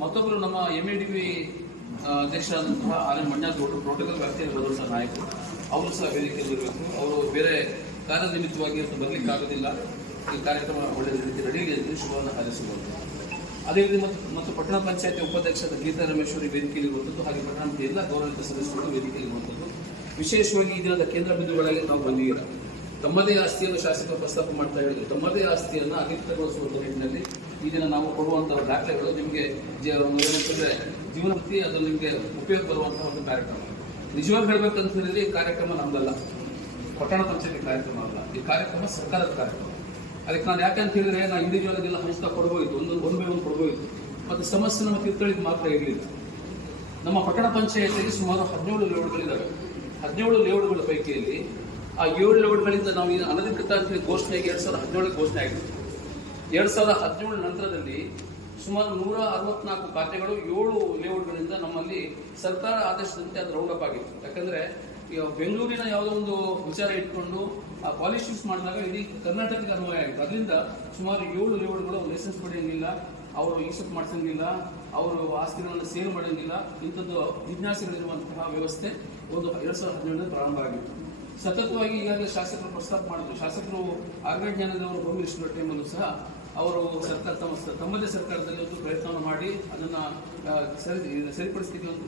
ಮತ್ತೊಬ್ಬರು ನಮ್ಮ M A D B ಅಧ್ಯಕ್ಷರಾದಂತಹ ಆರ್ ಎಂ ಮಂಡ್ಯಗೌಡರು ಪ್ರೋಟೋಕಾಲ್ ಬರುವಂತಹ ನಾಯಕರು. ಅವರು ಸಹ ವೇದಿಕೆಯಲ್ಲಿ ಇರಬೇಕು ಅವರು ಬೇರೆ ಕಾರ್ಯನಿಮಿತ್ತವಾಗಿ ಅಂತ ಬರಲಿಕ್ಕೆ ಆಗೋದಿಲ್ಲ ಈ ಕಾರ್ಯಕ್ರಮ ಒಳ್ಳೆ ರೀತಿ ರೆಡಿ ಇದೆ ಶುಭವನ್ನು ಹಾರೈಸಬಹುದು ಅದೇ ರೀತಿ ಮತ್ತು ಮತ್ತು ಪಟ್ಟಣ ಪಂಚಾಯತಿ ಉಪಾಧ್ಯಕ್ಷರಾದ ಗೀತಾ ರಮೇಶ್ವರಿ ವೇದಿಕೆಯಲ್ಲಿ ಇರುವಂಥದ್ದು ಹಾಗೆ ಪಟ್ಟಣದ ಎಲ್ಲ ಗೌರವಿತ ಸದಸ್ಯರು ವೇದಿಕೆಯಲ್ಲಿ ಇರುವಂಥದ್ದು ವಿಶೇಷವಾಗಿ ಈ ದಿನದ ಕೇಂದ್ರ ಬಿಂದುಗಳಲ್ಲಿ ನಾವು ಬಂದಿಲ್ಲ ತಮ್ಮದೇ ಆಸ್ತಿಯನ್ನು ಶಾಸಕರು ಪ್ರಸ್ತಾಪ ಮಾಡ್ತಾ ಹೇಳಿದ್ರು. ತಮ್ಮದೇ ಆಸ್ತಿಯನ್ನು ಅಧಿಕೃತಗೊಳಿಸುವ ನಿಟ್ಟಿನಲ್ಲಿ ಈ ದಿನ ನಾವು ಕೊಡುವಂತಹ ದಾಖಲೆಗಳು ನಿಮಗೆ ಏನಂತಂದ್ರೆ ಜೀವನ ವೃತ್ತಿ ಅದು ನಿಮಗೆ ಉಪಯೋಗ ಬರುವಂತಹ ಒಂದು ಕಾರ್ಯಕ್ರಮ. ನಿಜವಾಗಿ ಹೇಳ್ಬೇಕಂತ ಹೇಳಿದ್ರೆ ಈ ಕಾರ್ಯಕ್ರಮ ನಮ್ದಲ್ಲ. ಪಟ್ಟಣ ಪಂಚಾಯತಿ ಕಾರ್ಯಕ್ರಮ ಅಲ್ಲ. ಈ ಕಾರ್ಯಕ್ರಮ ಸರ್ಕಾರದ ಕಾರ್ಯಕ್ರಮ. ಅದಕ್ಕೆ ನಾನು ಯಾಕೆ ಅಂತ ಹೇಳಿದ್ರೆ ನಾನು ಇಂಡಿವಿಜುವಲ್ ಅದೆಲ್ಲ ಹಂಚ್ತಾ ಕೊಡಬಹುದು ಒಂದು ಒಂದು ಬೈ ಒಂದು ಕೊಡಬಹುದು ಮತ್ತು ಸಮಸ್ಯೆ ನಮ್ಮ ತೀರ್ಥಳಿಗೆ ಮಾತ್ರ ಇರಲಿಲ್ಲ. ನಮ್ಮ ಪಟ್ಟಣ ಪಂಚಾಯತಿಗೆ ಸುಮಾರು ಹದಿನೇಳು ಲೇಔಟ್ಗಳಿದ್ದಾವೆ ಹದಿನೇಳು ಲೇಔಟ್ಗಳ ಪೈಕಿಯಲ್ಲಿ ಆ ಏಳು ಲೆವೆಲ್ಗಳಿಂದ ನಾವು ಈಗ ಅನಧಿಕೃತ ಅಂತ ಘೋಷಣೆಗೆ ಎರಡು ಸಾವಿರದ ಹದಿನೇಳು ಘೋಷಣೆ ಆಗಿತ್ತು ಎರಡು ಸಾವಿರದ ಹದಿನೇಳು ನಂತರದಲ್ಲಿ ಸುಮಾರು ನೂರ ಅರವತ್ನಾಲ್ಕು ಖಾತೆಗಳು ಏಳು ಲೇಔಟ್ಗಳಿಂದ ನಮ್ಮಲ್ಲಿ ಸರ್ಕಾರ ಆದೇಶದಂತೆ ಅದು ರೌಂಡ್ ಅಪ್ ಆಗಿತ್ತು. ಯಾಕಂದ್ರೆ ಬೆಂಗಳೂರಿನ ಯಾವುದೋ ಒಂದು ವಿಚಾರ ಇಟ್ಕೊಂಡು ಆ ಪಾಲಿಸಿಸ್ ಮಾಡಿದಾಗ ಇಡೀ ಕರ್ನಾಟಕಕ್ಕೆ ಅನ್ವಯ ಆಗಿತ್ತು. ಅದರಿಂದ ಸುಮಾರು ಏಳು ಲೇಔಟ್ಗಳು ಲೈಸೆನ್ಸ್ ಪಡೆಯಂಗಿಲ್ಲ, ಅವರು ಈಸಪ್ ಮಾಡಿಸಂಗಿಲ್ಲ, ಅವರು ಆಸ್ತಿಗಳನ್ನು ಸೇಲ್ ಮಾಡಂಗಿಲ್ಲ, ಇಂಥದ್ದು ಜಿಜ್ಞಾಸೆಗಳಿರುವಂತಹ ವ್ಯವಸ್ಥೆ ಒಂದು ಎರಡು ಸಾವಿರದ ಹದಿನೇಳರಲ್ಲಿ ಪ್ರಾರಂಭ ಆಗಿತ್ತು. ಸತತವಾಗಿ ಈಗಾಗಲೇ ಶಾಸಕರು ಪ್ರಸ್ತಾಪ ಮಾಡಿದ್ರು. ಶಾಸಕರು ಹೋಮ್ ಮಿನಿಸ್ಟರ್ ಟೈಮಲ್ಲೂ ಸಹ ಅವರು ಸರ್ಕಾರ ತಮ್ಮ ತಮ್ಮದೇ ಸರ್ಕಾರದಲ್ಲಿ ಒಂದು ಪ್ರಯತ್ನವನ್ನು ಮಾಡಿ ಅದನ್ನು ಸರಿ, ಸರಿಪಡಿಸಲಿಕ್ಕೆ ಒಂದು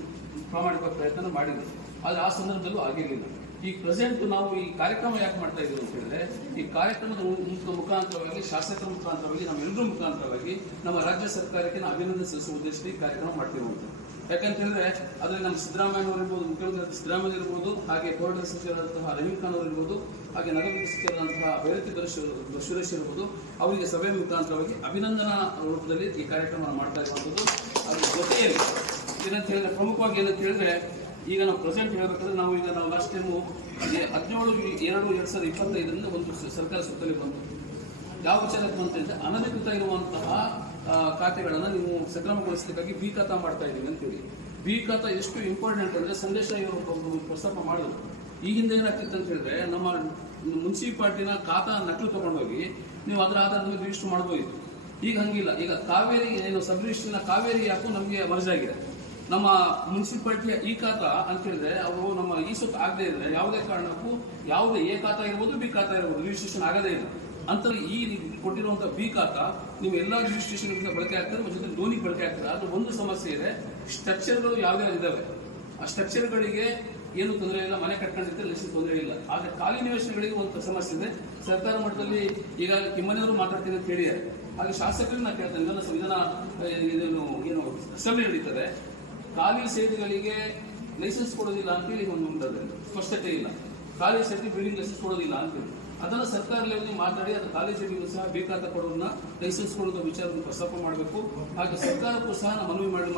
ಪ್ರಾಮಾಣಿಕ ಪ್ರಯತ್ನ ಮಾಡಿದ್ರು. ಆದರೆ ಆ ಸಂದರ್ಭದಲ್ಲೂ ಆಗಿರಲಿಲ್ಲ. ಈ ಪ್ರೆಸೆಂಟ್ ನಾವು ಈ ಕಾರ್ಯಕ್ರಮ ಯಾಕೆ ಮಾಡ್ತಾ ಇದ್ದೀವಿ ಅಂತ ಹೇಳಿದ್ರೆ, ಈ ಕಾರ್ಯಕ್ರಮದ ಮುಖ ಮುಖಾಂತರವಾಗಿ, ಶಾಸಕರ ಮುಖಾಂತರವಾಗಿ, ನಮ್ಮೆಲ್ಲರ ಮುಖಾಂತರವಾಗಿ ನಮ್ಮ ರಾಜ್ಯ ಸರ್ಕಾರಕ್ಕೆ ನಾವು ಅಭಿನಂದನೆ ಸಲ್ಲಿಸುವ ಉದ್ದೇಶದಲ್ಲಿ ಈ ಕಾರ್ಯಕ್ರಮ ಮಾಡ್ತಿರುವಂಥದ್ದು ಯಾಕಂತ ಹೇಳಿದ್ರೆ ಅದರಲ್ಲಿ ನಮ್ಮ ಸಿದ್ದರಾಮಯ್ಯ ಅವರು ಇರ್ಬೋದು, ಮುಖ್ಯಮಂತ್ರಿ ಸಿದ್ದರಾಮಯ್ಯ ಇರ್ಬೋದು, ಹಾಗೆ ಕೋರ್ಟ್ ಸಚಿವರಾದಂತಹ ರವೀಂದ್ರ ಖಾನ್ ಅವರು ಇರ್ಬೋದು, ಹಾಗೆ ನಗರ ಸಚಿವರಾದಂತಹ ಬೈರತಿ ಸುರೇಶ್ ಇರ್ಬೋದು, ಅವರಿಗೆ ಸಭೆ ಮುಖಾಂತರವಾಗಿ ಅಭಿನಂದನಾ ರೂಪದಲ್ಲಿ ಈ ಕಾರ್ಯಕ್ರಮವನ್ನು ಮಾಡ್ತಾ ಇರುವಂಥದ್ದು. ಅದ್ರ ಜೊತೆಯಲ್ಲಿ ಏನಂತ ಹೇಳಿದ್ರೆ ಪ್ರಮುಖವಾಗಿ ಏನಂತ ಹೇಳಿದ್ರೆ ಈಗ ನಾವು ಪ್ರೆಸೆಂಟ್ ಹೇಳಬೇಕಂದ್ರೆ ನಾವು ಈಗ ನಾವು ಲಾಸ್ಟ್ ಟೈಮು ಹದಿನೇಳು ಎರಡು ಎರಡ್ ಸಾವಿರದ ಇಪ್ಪತ್ತೈದರಿಂದ ಒಂದು ಸರ್ಕಾರ ಸುತ್ತಲೇ ಬಂತು. ಯಾವ ವಿಚಾರಕ್ಕೆ ಬಂತ ಅನಧಿಕೃತ ಇರುವಂತಹ ಖಾತೆಗಳನ್ನು ನೀವು ಸಕ್ರಮಗೊಳಿಸಲಿಕ್ಕಾಗಿ ಬಿ ಮಾಡ್ತಾ ಇದ್ದೀವಿ ಅಂತೇಳಿ ಬಿ ಖಾತಾ ಎಷ್ಟು ಇಂಪಾರ್ಟೆಂಟ್ ಅಂದ್ರೆ ಸಂದೇಶ ಪ್ರಸ್ತಾಪ ಮಾಡಿದ್ರು. ಈ ಹಿಂದೆ ಏನಾಗ್ತಿತ್ತು ಅಂತ ಹೇಳಿದ್ರೆ ನಮ್ಮ ಮುನ್ಸಿಪಾಲ್ಟಿನ ಖಾತಾ ನಕಲು ತಗೊಂಡೋಗಿ ನೀವು ಅದರ ಆಧಾರದ ಮೇಲೆ ರಿಜಿಸ್ಟರ್ ಮಾಡ್ಬೋದಿತ್ತು ಈಗ ಹಂಗಿಲ್ಲ. ಈಗ ಕಾವೇರಿ ಏನು ಸಬ್ ರಿಜಿಸ್ಟ್ರಿನ ಕಾವೇರಿ ಯಾಕೂ ನಮಗೆ ಆಗಿದೆ. ನಮ್ಮ ಮುನ್ಸಿಪಾಲ್ಟಿಯ ಈ ಖಾತಾ ಅಂತ ಹೇಳಿದ್ರೆ ಅವರು ನಮ್ಮ ಈ ಸುತ್ತ ಆಗದೆ ಇದ್ರೆ ಯಾವುದೇ ಕಾರಣಕ್ಕೂ ಯಾವುದೇ ಎ ಖಾತಾ ಇರ್ಬೋದು ಬಿ ಖಾತಾ ಇರ್ಬೋದು ರಿಜಿಸ್ಟ್ರೇಷನ್ ಆಗದೇ ಇಲ್ಲ. ಅಂತ ಈ ಕೊಟ್ಟಿರುವಂತ ಬಿ ಖಾತಾ ನೀವು ಎಲ್ಲಾ ರಿಜಿಸ್ಟ್ರೇಷನ್ ಬಳಕೆ ಆಗ್ತದೆ ಮತ್ತು ಜೊತೆ ಲೋನಿಗೆ ಬಳಕೆ ಆಗ್ತದೆ. ಆದ್ರೆ ಒಂದು ಸಮಸ್ಯೆ ಇದೆ ಸ್ಟ್ರಕ್ಚರ್ಗಳು ಯಾವ್ಯಾವ ಇದಾವೆ ಆ ಸ್ಟ್ರಕ್ಚರ್ಗಳಿಗೆ ಏನು ತೊಂದರೆ ಇಲ್ಲ, ಮನೆ ಕಟ್ಕೊಂಡಿರ್ತಾರೆ ಲೈಸೆನ್ಸ್ ತೊಂದರೆ ಇಲ್ಲ. ಆದ್ರೆ ಖಾಲಿ ನಿವೇಶನಗಳಿಗೆ ಒಂದು ಸಮಸ್ಯೆ ಇದೆ. ಸರ್ಕಾರ ಮಟ್ಟದಲ್ಲಿ ಈಗ ಕಿಮ್ಮನೆಯವರು ಮಾತಾಡ್ತೀನಿ ಅಂತ ಹೇಳಿದ್ದಾರೆ. ಹಾಗೆ ಶಾಸಕರಿಗೆ ನಾನು ಕೇಳ್ತೇನೆ ನನ್ನ ಸಂವಿಧಾನ ಏನು ಏನು ಸಭೆ ನಡೀತದೆ. ಖಾಲಿ ಸೇವೆಗಳಿಗೆ ಲೈಸೆನ್ಸ್ ಕೊಡೋದಿಲ್ಲ ಅಂತೇಳಿ ಒಂದು ಸ್ಪಷ್ಟತೆ ಇಲ್ಲ. ಖಾಲಿ ಸೇಟಿ ಬಿಲ್ಡಿಂಗ್ ಲೈಸೆನ್ಸ್ ಕೊಡೋದಿಲ್ಲ ಅಂತೇಳಿ ಅದನ್ನ ಸರ್ಕಾರ ಲೆವೆಲ್ ಮಾತಾಡಿ ಅದು ಸೇಟಿಗೂ ಸಹ ಬೇಕಾದ ಕೊಡೋದನ್ನ ಲೈಸೆನ್ಸ್ ಕೊಡೋದ ವಿಚಾರವನ್ನು ಪ್ರಸ್ತಾಪ ಮಾಡಬೇಕು. ಹಾಗೆ ಸರ್ಕಾರಕ್ಕೂ ಸಹ ನಾವು ಮನವಿ ಮಾಡಿ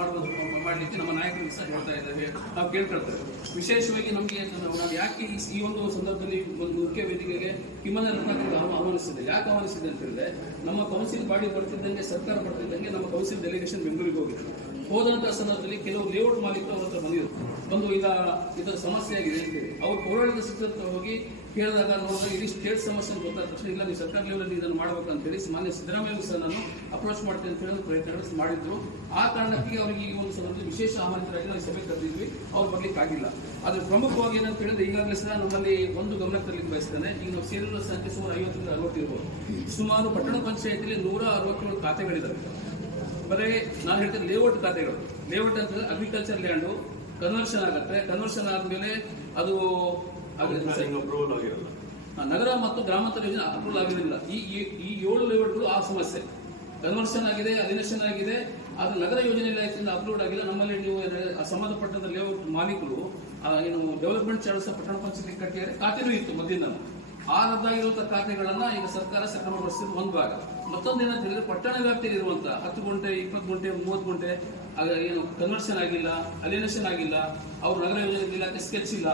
ಮಾಡಲಿಕ್ಕೆ ನಮ್ಮ ನಾಯಕರಿಗೆ ಸಹ ಹೇಳ್ತಾ ಇದ್ದೇವೆ ನಾವು ಕೇಳ್ಕೊಳ್ತೇವೆ. ವಿಶೇಷವಾಗಿ ನಮಗೆ ನಾವು ಯಾಕೆ ಈ ಒಂದು ಸಂದರ್ಭದಲ್ಲಿ ಒಂದು ಮುಖ್ಯ ವೇದಿಕೆಗೆ ಕಿಮ್ಮನ ರತ್ನಾಕರ್ಗೆ ಆಹ್ವ- ಆಹ್ವಾನಿಸಿದೆ ಯಾಕೆ ಆಹ್ವಾನಿಸಿದೆ ಅಂತ ಹೇಳಿದ್ರೆ, ನಮ್ಮ ಕೌನ್ಸಿಲ್ ಬಾಡಿ ಬರ್ತಿದ್ದಂಗೆ ಸರ್ಕಾರ ಬರ್ತಿದ್ದಂಗೆ ನಮ್ಮ ಕೌನ್ಸಿಲ್ ಡೆಲಿಗೇಷನ್ ಬೆಂಗಳೂರಿಗೆ ಹೋಗಿತ್ತು ಹೋದಂತ ಸಂದರ್ಭದಲ್ಲಿ ಕೆಲವು ಲೇಔಟ್ ಮಾಲೀಕರು ಅವ್ರ ಹತ್ರ ಬಂದಿದ್ರು. ಬಂದು ಈಗ ಇದರ ಸಮಸ್ಯೆ ಆಗಿದೆ ಅಂತೇಳಿ ಅವ್ರು ಸಚಿವರ ಹತ್ರ ಹೋಗಿ ಕೇಳಿದಾಗ ನೋಡಿದಾಗ ಇಡೀ ಸ್ಟೇಟ್ ಸಮಸ್ಯೆ ಅಂತ ಗೊತ್ತಾದ ತಕ್ಷಣ, ಇಲ್ಲ, ನೀವು ಸರ್ಕಾರ ಲೆವೆಲಲ್ಲಿ ಇದನ್ನು ಮಾಡಬೇಕು ಅಂತ ಹೇಳಿ ಮಾನ್ಯ ಸಿದ್ದರಾಮಯ್ಯ ಸರ್ ನಾನು ಅಪ್ರೋಚ್ ಮಾಡ್ತೇನೆ ಅಂತ ಹೇಳಿ ಪ್ರಯತ್ನ ಮಾಡಿದ್ರು. ಆ ಕಾರಣಕ್ಕೆ ಅವರಿಗೆ ಈ ಒಂದು ಸಂದರ್ಭದಲ್ಲಿ ವಿಶೇಷ ಆಮಂತ್ರಾಗಿ ನಾವು ಸಭೆ ಕರೆದಿದ್ವಿ. ಅವ್ರು ಬರ್ಲಿಕ್ಕೆ ಆಗಿಲ್ಲ ಆದ್ರೆ ಪ್ರಮುಖವಾಗಿ ಏನಂತ ಹೇಳಿದ್ರೆ ಈಗಾಗಲೇ ಸಹ ನಮ್ಮಲ್ಲಿ ಒಂದು ಗಮನ ತರಲಿಕ್ಕೆ ಬಯಸ್ತಾನೆ. ಈಗ ನಾವು ಸೇರಿರುವ ಸಂಖ್ಯೆ ಸುಮಾರು ಐವತ್ತರಿಂದ ಅರವತ್ತಿರ್ಬೋದು ಸುಮಾರು ಪಟ್ಟಣ ಪಂಚಾಯತಿಯಲ್ಲಿ ನೂರ ಅರವತ್ತೇಳು ಖಾತೆಗಳಿದ್ದಾವೆ ಬರೀ ನಾನು ಹೇಳ್ತೀನಿ ಲೇಔಟ್ ಖಾತೆಗಳು ಲೇಔಟ್ ಅಂತಂದ್ರೆ ಅಗ್ರಿಕಲ್ಚರ್ ಲ್ಯಾಂಡು ಕನ್ವರ್ಷನ್ ಆಗುತ್ತೆ. ಕನ್ವರ್ಷನ್ ಆದ್ಮೇಲೆ ಅದು ನಗರ ಮತ್ತು ಗ್ರಾಮಾಂತರ ಯೋಜನೆ ಅಪ್ರೂವಲ್ ಆಗಿರಲಿಲ್ಲ ಈ ಈ- ಏಳು ಲೇಔಟ್ಗಳು ಆ ಸಮಸ್ಯೆ. ಕನ್ವರ್ಷನ್ ಆಗಿದೆ ಅಧಿನೇಷನ್ ಆಗಿದೆ ಆದ್ರೆ ನಗರ ಯೋಜನೆ ಇಲಾಖೆಯಿಂದ ಅಪ್ರೂವ್ಡ್ ಆಗಿಲ್ಲ. ನಮ್ಮಲ್ಲಿ ನೀವು ಸಂಬಂಧಪಟ್ಟಂತ ಲೇಔಟ್ ಮಾಲೀಕರು ಏನು ಡೆವಲಪ್ಮೆಂಟ್ ಚಾರ್ಜ್ ಪಟ್ಟಣ ಪಂಚಾಯತಿ ಕಟ್ಟಿದ್ದಾರೆ. ಖಾತೆನೂ ಇತ್ತು ಮೊದಲಿಂದ ಆ ರದ್ದಾಗಿರುವಂತಹ ಖಾತೆಗಳನ್ನ ಈಗ ಸರ್ಕಾರ ಸಕ್ರಮಗೊಳಿಸಿದ ಒಂದು ಭಾಗ. ಮತ್ತೊಂದು ಏನಂತ ಹೇಳಿದ್ರೆ ಪಟ್ಟಣ ವ್ಯಾಪ್ತಿಯಲ್ಲಿ ಇರುವಂತ ಹತ್ತು ಗುಂಟೆ, ಇಪ್ಪತ್ತು ಗುಂಟೆ, ಮೂವತ್ತು ಗುಂಟೆ, ಆಗ ಏನು ಕನ್ವರ್ಷನ್ ಆಗಿಲ್ಲ ಅಲಿನೇಷನ್ ಆಗಿಲ್ಲ, ಅವ್ರು ನಗರ ಯೋಜನೆ ಇಲಾಖೆ ಸ್ಕೆಚ್ ಇಲ್ಲ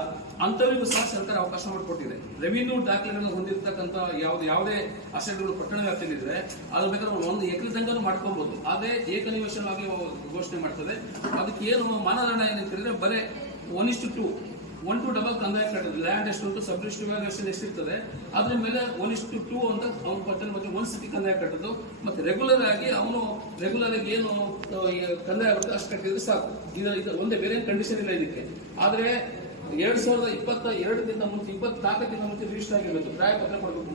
ಅಂತವರಿಗೂ ಸಹ ಸರ್ಕಾರ ಅವಕಾಶ ಮಾಡಿಕೊಟ್ಟಿದೆ. ರೆವಿನ್ಯೂ ದಾಖಲೆಗಳನ್ನು ಹೊಂದಿರತಕ್ಕಂತ ಯಾವ್ದು, ಯಾವುದೇ ಅಸೆಟ್ಗಳು ಪಟ್ಟಣ ವ್ಯಾಪ್ತಿಯಲ್ಲಿದ್ರೆ ಅದ್ರ ಬೇಕಾದ್ರೆ ಒಂದು ಎಕರೆ ತನಕ ಮಾಡ್ಕೊಬಹುದು ಅದೇ ಏಕನಿವೇಶನವಾಗಿ ಘೋಷಣೆ ಮಾಡ್ತದೆ. ಅದಕ್ಕೆ ಏನು ಮಾನದಂಡ ಏನಂತ ಹೇಳಿದ್ರೆ, ಬರೇ ಒನ್ ಇಷ್ಟು ಟು ಒನ್ ಟು ಡಬಲ್ ಕಂದಾಯ ಕಟ್ಟಿದ್ರು ಲ್ಯಾಂಡ್ ಎಷ್ಟು ಅಂತ ಸಬ್ ಎಷ್ಟು ಎಷ್ಟಿರ್ತದೆ ಅದ್ರ ಮೇಲೆ ಒನ್ ಇಷ್ಟು ಟೂ ಅಂತ ಅವ್ನು ಕೊಡ್ತಾನೆ ಮತ್ತೆ ಒನ್ ಸಿಟಿ ಕಂದಾಯ ಕಟ್ಟೋದು ಮತ್ತೆ ರೆಗ್ಯುಲರ್ ಆಗಿ ಅವನು ರೆಗ್ಯುಲರ್ ಆಗಿ ಏನು ಕಂದಾಯ ಆಗುತ್ತೆ, ಅಷ್ಟು ಕಟ್ಟಿದ್ರೆ ಸಾಕು. ಇದು ಇದು ಒಂದೇ, ಬೇರೆ ಕಂಡೀಷನ್ ಇಲ್ಲ ಇದಕ್ಕೆ. ಆದ್ರೆ ಎರಡ್ ಸಾವಿರದ ಇಪ್ಪತ್ತ ಎರಡರಿಂದ ಮುಂಚೆ, ಇಪ್ಪತ್ನಾಲ್ಕಕ್ಕಿಂತ ಮುಂಚೆ ರಿಜಿಸ್ಟರ್ ಆಗಿರ್ಬೇಕು. ಪ್ರಾಯ ಪತ್ರ ಕೊಡಬೇಕು.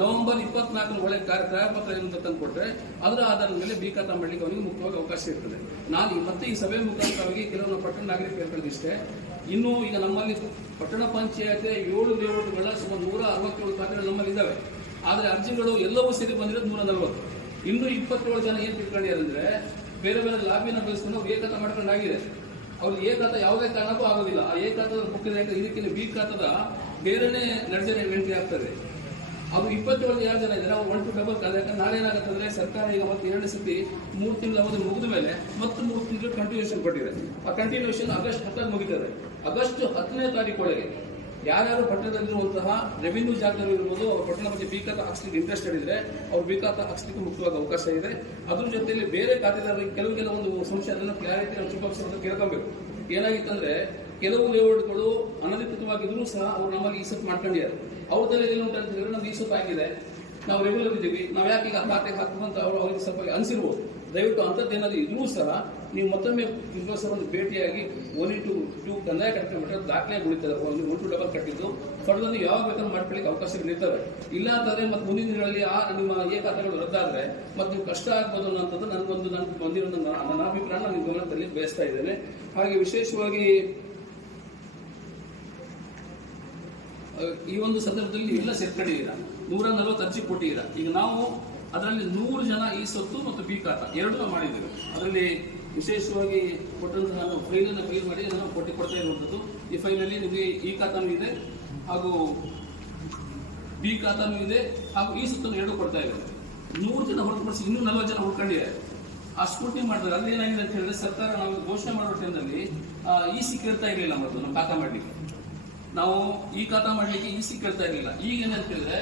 ನವೆಂಬರ್ ಇಪ್ಪತ್ನಾಲ್ಕರ ಒಳಗೆ ಕಾರ್ಯ ಕ್ರಯಪತ್ರ ಏನು ಅಂತ ತಂದುಕೊಟ್ರೆ ಅದರ ಆಧಾರದ ಮೇಲೆ ಬಿ ಖಾತಾ ಮಾಡಲಿಕ್ಕೆ ಅವನಿಗೆ ಮುಖ್ಯವಾಗಿ ಅವಕಾಶ ಇರ್ತದೆ. ನಾನು ಮತ್ತೆ ಈ ಸಭೆ ಮುಖಾಂತರವಾಗಿ ಕೆಲವೊಂದು ಪಟ್ಟಣ ನಾಗರಿಕ ಕೇಳ್ಕೊಳ್ಳಿಷ್ಟೇ ಇನ್ನು ಈಗ ನಮ್ಮಲ್ಲಿ ಪಟ್ಟಣ ಪಂಚಾಯತ್ ಏಳು ಲೇಔಟ್ಗಳ ಸುಮಾರು ನೂರ ಅರವತ್ತೇಳು ಖಾತೆಗಳು ನಮ್ಮಲ್ಲಿ ಇದ್ದಾವೆ. ಆದರೆ ಅರ್ಜಿಗಳು ಎಲ್ಲವೂ ಸೇರಿ ಬಂದಿರೋದು ನೂರ ನಲವತ್ತು. ಇನ್ನು ಇಪ್ಪತ್ತೇಳು ಜನ ಏನು ತಿಳ್ಕೊಂಡಿದ್ದಾರೆ ಅಂದರೆ ಬೇರೆ ಬೇರೆ ಲಾಬಿನ ಬೆಳೆಸ್ಕೊಂಡು ಅವ್ರು ಏಕತ ಮಾಡ್ಕೊಂಡಾಗಿದೆ. ಅವ್ರು ಏಕಾತ ಯಾವುದೇ ಕಾರಣಕ್ಕೂ ಆಗೋದಿಲ್ಲ. ಆ ಏಕಾತದ ಮುಖ್ಯ ಇದಕ್ಕಿಂತ ಬಿ ಖಾತದ ಬೇರೆನೇ ನಡಜನೆ ಎಂಟ್ರಿ ಆಗ್ತದೆ. ಅದು ಇಪ್ಪತ್ತೇಳು ಯಾರು ಜನ ಇದ್ದಾರೆ, ಅವ್ರು ಒನ್ ಟು ಡಬಲ್ ಯಾಕಂದ್ರೆ ನಾಳೆ ಏನಾಗುತ್ತೆ ಅಂದ್ರೆ ಸರ್ಕಾರ ಈಗ ಮತ್ತೆ ಎರಡನೇ ಸತಿ ಮೂರು ತಿಂಗಳ ಅವಧಿ ಮುಗಿದ ಮೇಲೆ ಮತ್ತೆ ಮೂರು ತಿಂಗಳು ಕಂಟಿನ್ಯೂಷನ್ ಕೊಟ್ಟಿದೆ. ಆ ಕಂಟಿನ್ಯೂಷನ್ ಆಗಸ್ಟ್ ಹತ್ತಾಗಿ ಮುಗಿತದೆ. ಆಗಸ್ಟ್ ಹತ್ತನೇ ತಾರೀಕೊಳಗೆ ಯಾರ್ಯಾರು ಪಟ್ಟಣದಲ್ಲಿರುವಂತಹ ರೆವಿನ್ಯೂ ಜಾಗದಲ್ಲಿ ಇರ್ಬೋದು, ಅವ್ರ ಪಟ್ಟಣ ಬಗ್ಗೆ ಬೀಕಾತ ಹಾಕ್ಸ್ಲಿಕ್ಕೆ ಇಂಟ್ರೆಸ್ಟ್ ಇದ್ರೆ ಅವ್ರು ಬೀಕಾತ ಹಾಕ್ಸ್ಲಿಕ್ಕೆ ಮುಖ್ಯವಾದ ಅವಕಾಶ ಇದೆ. ಅದ್ರ ಜೊತೆಯಲ್ಲಿ ಬೇರೆ ಖಾತೆದಾರರಿಗೆ ಕೆಲವು ಕೆಲವೊಂದು ಸಂಶಯ, ಅದನ್ನು ಕ್ಲಾರಿಟಿ ಚೀಫ್ ಕೇಳ್ಕೊಬೇಕು. ಏನಾಗಿತ್ತಂದ್ರೆ ಕೆಲವು ಲೇಔಟ್ಗಳು ಅನಧಿಕೃತವಾಗಿದ್ರು ಸಹ ಅವ್ರು ನಮ್ಮಲ್ಲಿ ಈ ಮಾಡ್ಕೊಂಡಿದ್ದಾರೆ. ಅವ್ರ ತಲೆಯಲ್ಲಿ ಉಂಟು ಅಂತ ಹೇಳಿದ್ರೆ ಮೀಸು ಈ ಆಗಿದೆ. ನಾವು ರೆಗ್ಯುಲರ್ ಇದ್ದೀವಿ. ನಾವು ಯಾಕೆ ಈಗ ಖಾತೆಗೆ ಹಾಕಬೇಕು ಅಂತ ಅವರು ಅವ್ರಿಗೆ ಸ್ವಲ್ಪ ಅನಿಸಿರ್ಬೋದು. ದಯವಿಟ್ಟು ಅಂತ ಏನಾದ್ರು ಇದ್ರೂ ಸಹ ನೀವು ಮತ್ತೊಮ್ಮೆ ಒಂದು ಭೇಟಿಯಾಗಿ ಒನ್ ಇಂಟು ಟು ಕಂದಾಯ ಕಟ್ಟಿಬಿಟ್ರೆ ದಾಖಲೆ ಉಳಿತದೆ ಒಂದು ಒನ್ ಟು ಡಬಲ್ ಕಟ್ಟಿದ್ದು. ನೀವು ಯಾವಾಗ ಬೇಕಾದ್ರೂ ಮಾಡ್ಕೊಳ್ಳಿಕ್ಕೆ ಅವಕಾಶಗಳಿರ್ತವೆ ಇಲ್ಲ ಅಂತಂದ್ರೆ ಮತ್ತೆ ಮುಂದಿನ ದಿನಗಳಲ್ಲಿ ಆ ನಿಮ್ಮ ಏ ಖಾತೆಗಳು ರದ್ದಾದ್ರೆ ಮತ್ತೆ ನೀವು ಕಷ್ಟ ಆಗ್ಬೋದು ಅನ್ನೋಂಥದ್ದು ನನಗೊಂದು ನನಗೆ ಬಂದಿರೋ ನನ್ನ ನನ್ನ ಅಭಿಪ್ರಾಯ ನಾನು ಗಮನದಲ್ಲಿ ಬಯಸ್ತಾ ಇದ್ದೇನೆ. ಹಾಗೆ ವಿಶೇಷವಾಗಿ ಈ ಒಂದು ಸಂದರ್ಭದಲ್ಲಿ ಎಲ್ಲ ಸೇರ್ಕೊಂಡಿದ್ದೀರಾ ನೂರ ನಲವತ್ತು ಅರ್ಜಿ ಕೊಟ್ಟಿದ್ದೀರಾ? ಈಗ ನಾವು ಅದರಲ್ಲಿ ನೂರು ಜನ ಈ ಸೊತ್ತು ಮತ್ತು ಬಿ ಖಾತಾ ಎರಡೂ ನಾವು ಮಾಡಿದ್ದೇವೆ. ಅದರಲ್ಲಿ ವಿಶೇಷವಾಗಿ ಕೊಟ್ಟಂತಹ ನಾನು ಫೈಲನ್ನು ಫೈಲ್ ಮಾಡಿ ಅದನ್ನು ಕೊಟ್ಟು ಕೊಡ್ತಾ ಇರುವಂಥದ್ದು. ಈ ಫೈಲಲ್ಲಿ ನಿಮಗೆ ಈ ಖಾತಾನೂ ಇದೆ ಹಾಗೂ ಬಿ ಖಾತಾನೂ ಇದೆ ಹಾಗೂ ಈ ಸೊತ್ತನ್ನು ಎರಡು ಕೊಡ್ತಾ ಇದ್ದಾರೆ ನೂರು ಜನ ಹೊರತುಪಡಿಸಿ ಇನ್ನೂ ನಲವತ್ತು ಜನ ಹುಡ್ಕೊಂಡಿದ್ದಾರೆ ಆ ಸ್ಕೂಟಿ ಮಾಡಿದ್ರೆ ಅಲ್ಲಿ ಏನಾಗಿದೆ ಅಂತ ಹೇಳಿದ್ರೆ ಸರ್ಕಾರ ನಾವು ಘೋಷಣೆ ಮಾಡೋ ಟೈಮಲ್ಲಿ ಈ ಸಿಕ್ಕಿರ್ತಾ ಇರಲಿಲ್ಲ ಮತ್ತು ನಮ್ಮ ಖಾತಾ ಮಾಡಲಿಕ್ಕೆ. ನಾವು ಈ ಕಥ ಮಾಡಲಿಕ್ಕೆ ಈ ಸಿಕ್ಕಿರ್ತಾ ಇರಲಿಲ್ಲ. ಈಗ ಏನಂತ ಹೇಳಿದ್ರೆ